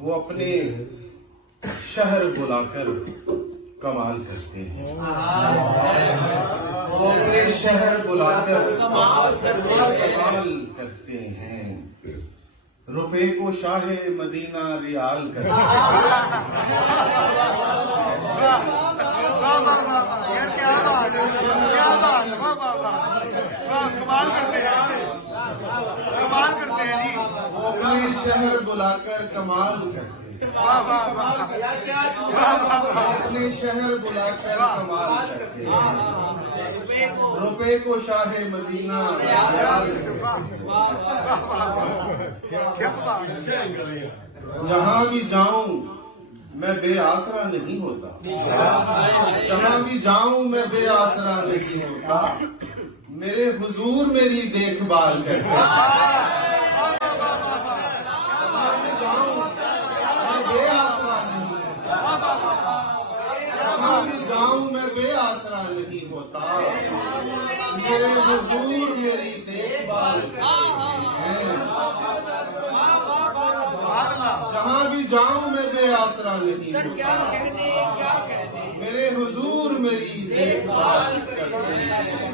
وہ اپنے شہر بلا کر کمال کرتے ہیں، وہ اپنے شہر بلا کر کمال کرتے ہیں، روپے کو شاہ مدینہ ریال کرتے ہیں۔ وہ اپنے شہر بلا کر کمال کرتے ہیں، اپنے شہر بلا کر کمال کرتے ہیں، روپے کو شاہ مدینہ ریال کرتے ہیں۔ جہاں بھی جاؤں میں بے آسرا نہیں ہوتا، جہاں بھی جاؤں میں بے آسرا نہیں ہوتا، میرے حضور میری دیکھ بھال کرتے ہیں۔ جاؤں میں بے آسرا نہیں ہوتا، میرے حضور میری دیکھ بھال کرتے ہیں۔ جہاں بھی جاؤں میں بے آسرا نہیں ہوتا، میرے حضور میری دیکھ بھال کرتے ہیں۔